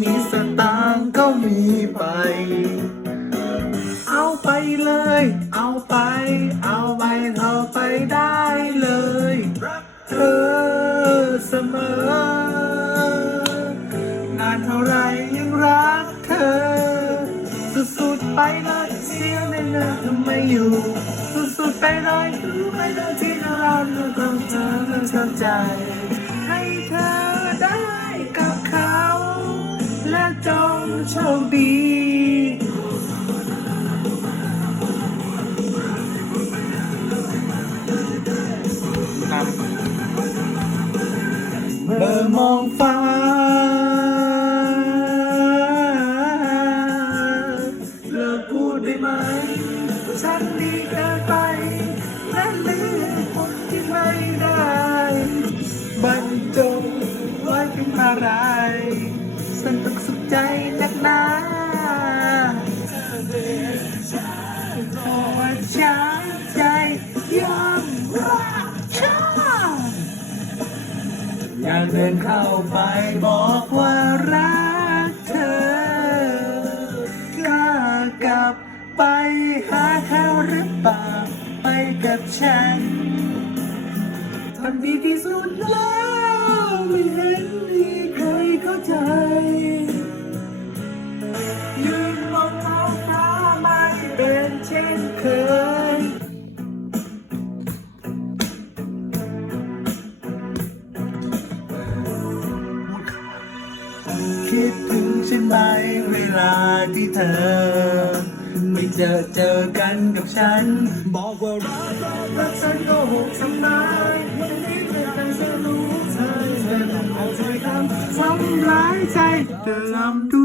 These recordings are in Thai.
มีสตางค์ก็มีไป เอาไปเลย เอาไป เอาไปเอาไปได้เลย รักเธอเสมอนานเท่าไรยังรักเธอ สุดๆไปเลยเสียไม่เลิกทำไมอยู่ สุดๆไปเลยรู้ไหมเรื่องที่เราเลือกของเธอเลือกใจ ให้เธอได้กับเขา จงโชคดีเมื่อมองฟ้า เลิกพูดได้ไหม ฉันดีเกินไปและลืมคนที่ไม่ได้บรรจงไว้เป็นอะไรฉั เดินเข้าไปบอกว่ารักเธอกล้ากลับไปหาเขาหรือเปล่าไปกับฉันทำดีที่สุดแล้วไม่เห็นมีใครเข้าใจ ที่เธอ ไม่เจอเจอกันกับฉัน บอกว่ารักรักฉันก็หกทำไมวันนี้เธอกันจะรู้เธอเธอต้องเอาใจทำทำร้ายใจเธอทำดู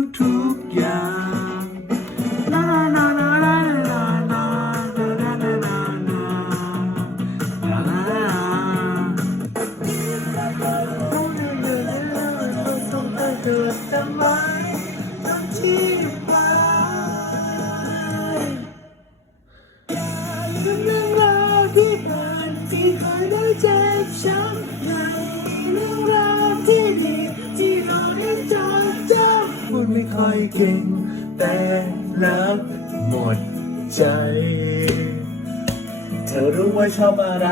ก่งแต่รักหมดใจ เธอรู้ว่าชอบอะไร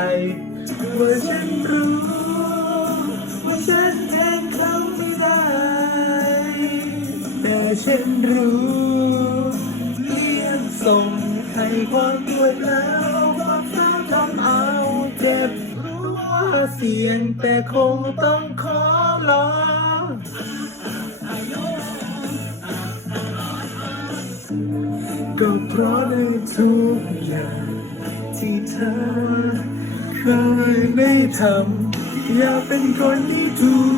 ว่าฉันรู้ว่าฉันแทนเขาไม่ได้แต่ฉันรู้เลี้ยงส่งให้ความปวดแล้วความเศร้าทำเอาเจ็บรู้ว่าเสี่ยงแต่คงต้องขอลอง ก็เพราะในทุกอย่างที่เธอเคยไม่ทำอยากเป็นคนที่ถูก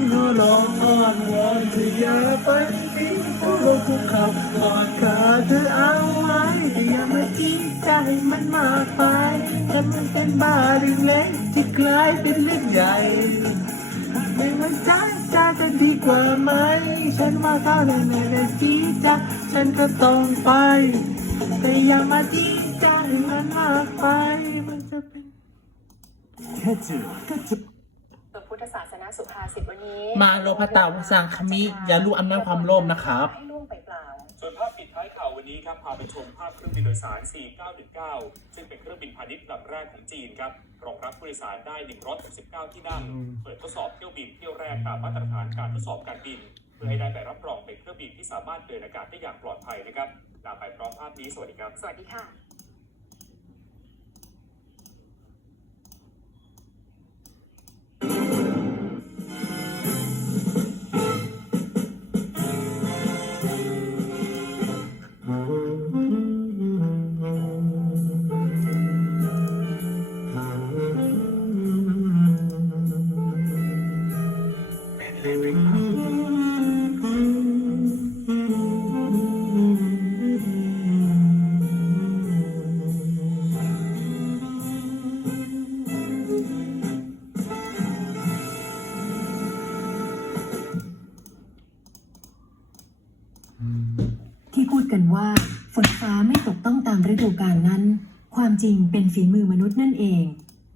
นกำลังขอลองอ้อนวอนเธออย่าไปทิ้งผู้ลงภูเขากอดขาเธอเอาไว้แต่อย่ามาทิ้งใจมันมากไปฉันมันเป็นบ้าเรื่องเล็กที่กลายเป็นเรื่องใหญ่ไม่ว่าจ้าจ้าจะดีกว่าไหม ฉันว่าถ้าในในในจีจ้าฉันก็ต้องไป แต่อย่ามาจีจ้าให้มันมากไป มันจะเป็นแค่เจือก็จะส่วนพุ ทธศาสนาสุภาษิตวันนี้ มาโลภตาวุสังคมิอย่ารู้อำนาจความโลภนะครับให้ล่วงไปเปล่า ส่วนภาพปิดท้ายข่าววันนี้ครับพาไปชมภาพเครื่องบินโดยสาร 4919 ซึ่งเป็นเครื่องบินพาณิชย์ลำแรกของจีนครับรองรับผู้โดยสารได้ 169 ที่นั่ง เปิดทดสอบเที่ยวบินเที่ยวแรกตามมาตรฐานการทดสอบการบิน เพื่อให้ได้ใบรับรองเป็นเครื่องบินที่สามารถเดินอากาศได้อย่างปลอดภัยนะครับลาไปพร้อมภาพนี้สวัสดีครับ สวัสดีค่ะ กันว่าฝนฟ้าไม่ตกต้องตามฤดูกาลนั้น ความจริงเป็นฝีมือมนุษย์นั่นเอง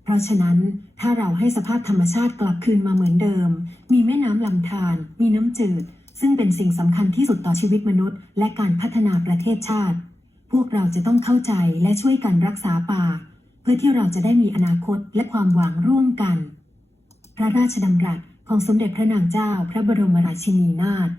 เพราะฉะนั้นถ้าเราให้สภาพธรรมชาติกลับคืนมาเหมือนเดิม มีแม่น้ำลำธารมีน้ำจืด ซึ่งเป็นสิ่งสำคัญที่สุดต่อชีวิตมนุษย์ และการพัฒนาประเทศชาติ พวกเราจะต้องเข้าใจและช่วยกันรักษาป่า เพื่อที่เราจะได้มีอนาคตและความหวังร่วมกัน พระราชดำรัสของสมเด็จพระนางเจ้า พระบรมราชินีนาถ